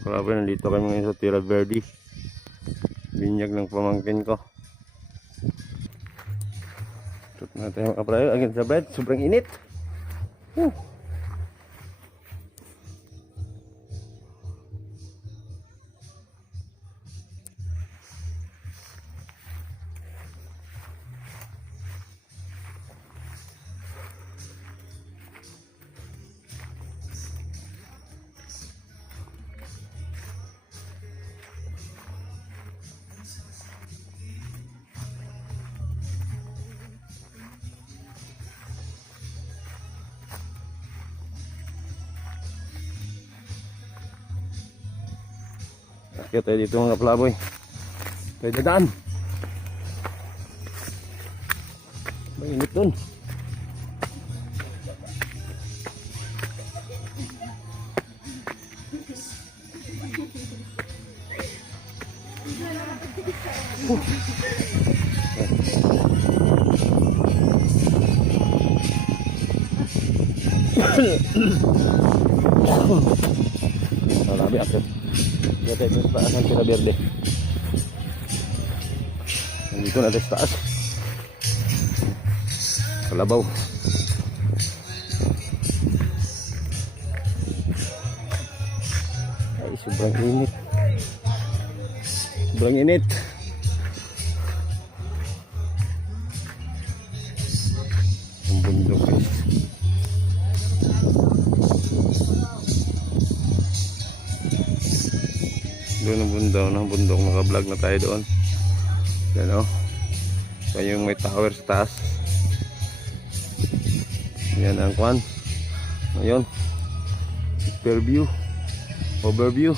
Grabe, nandito kami ngayon sa Tierra Verde. Binyag ng pamangkin ko. Tut natin mga kaprayo. Agad sa bed, sobrang init. Whew. Kaya tayo dito mga palaboy. Tayo dadaan. Mainit dun. Malabi ako. Kaya dito sa taas ng Tierra Verde. Nandito na sa taas. Kalabaw. Ay, sobrang init. Sobrang init. Ang bundok guys. Doon ang bundok, ng bundok, naka-vlog na tayo doon. Yan o. So yung may tower sa taas. Yan ang kwan. Ayun. Overview. Overview.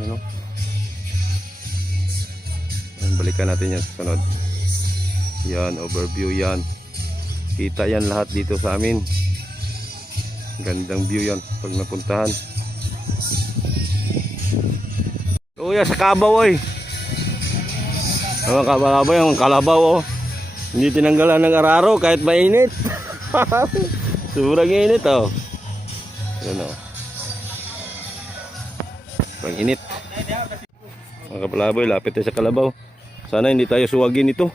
Yan o. Yan, balikan natin yan sa sunod. Yan, overview yan. Kita yan lahat dito sa amin. Gandang view yan pag napuntahan. Kuya, sa kabaw oy. Mga kalabaw, yung kalabaw oh. Hindi tinanggalan ng araro kahit mainit. Sobrang init oh. Yan oh. Sobrang init. Mga kapalaboy, lapit tayo sa kalabaw. Sana hindi tayo suwagin ito.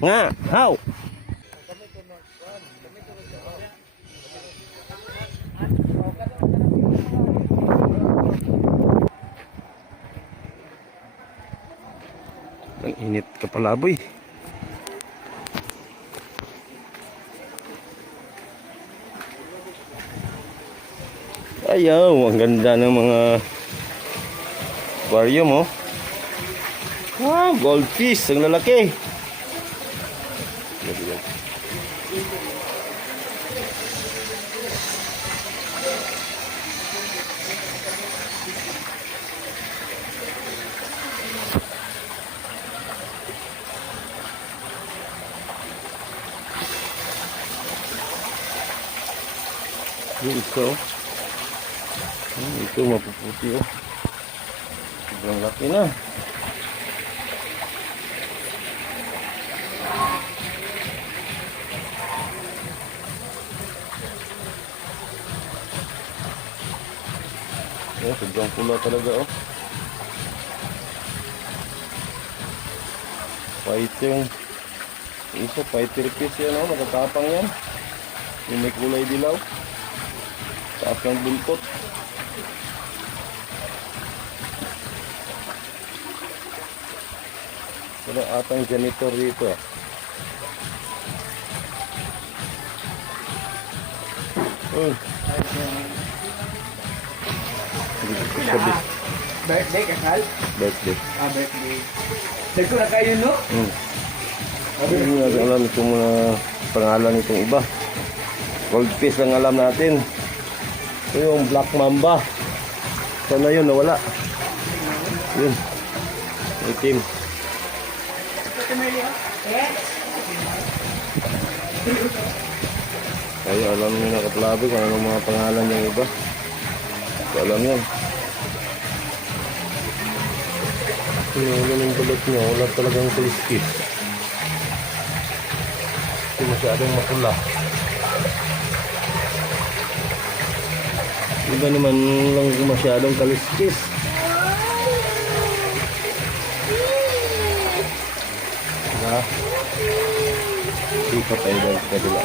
Nga, how? Init kapalaboy. Ayaw, ang ganda ng mga aquarium oh. Wow, goldfish, ang lalaki. Gabi yan. Yung ito. Hmm, ito mapuputi oh. Sobrang laki na. Oh, sobrang pula talaga oh. Fighting. Isa, fighter fish yan oh. Matatapang yan. Yung may kulay dilaw. Taas ng buntot. Wala atang janitor dito ah. Oh. Sabi, Birthday kasal? birthday. Ah, birthday. Nagko na kayo, no? Hmm. Hindi natin alam itong mga pangalan nitong iba. Goldfish lang alam natin. Ito yung Black Mamba. Sana yun, nawala. Yun. Itim. Kayo alam nyo na kaplabi kung anong mga pangalan ng iba. Ito alam yan. Pinulo ng balat niya, wala talagang kaliskis. Hindi masyadong makula. Iba naman lang masyadong kaliskis. Diba? Di pa tayo daw kabila.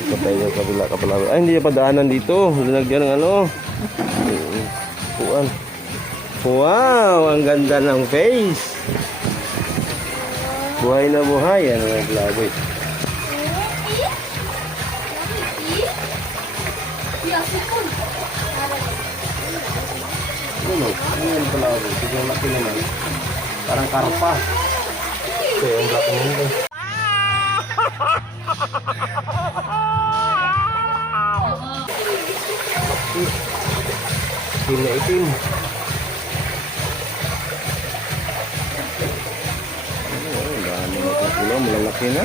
Di pa tayo sa kabila kapala. Ay, hindi pa daanan dito. Lalagyan ng ano. Puan. Wow! Ang ganda ng face. Buhay na buhay. Ano ang laboy. Ano? Ano yung palaboy? Tignan laki naman. Parang karpa. Ito yung black. Itim na itim. Oh, na pulo. Malalaki na.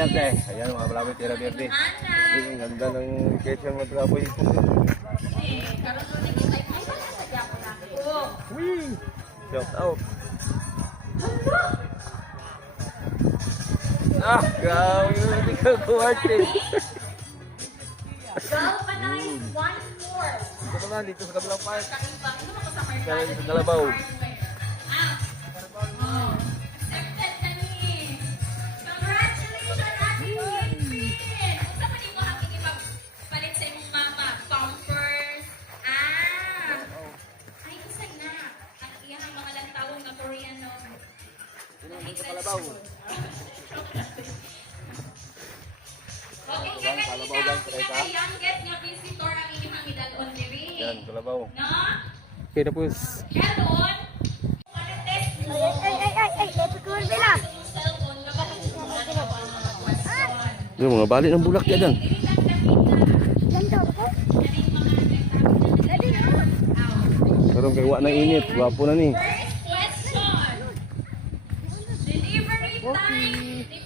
Verde. Ayan mga palaboy, Tira Verde. Ang ganda ng location mga palaboy. Whee! Shout out. Ah, grabe yung hindi ka kuwarte. Dito na, dito sa kabilang park. Kaya dito sa Dalabaw. Okay, kaya kanina, pinaka-youngest nga visitor ang inyong midalon diri. Yan, Dalabaw. No? Okay, tapos. Karon, ano test mo? Ay, ay, ay, ay, go, Bella. Yung ka mga? Yung bali ng bulak yan. Lang yung. Pero kay wa na init, gwapo na ni. 拜拜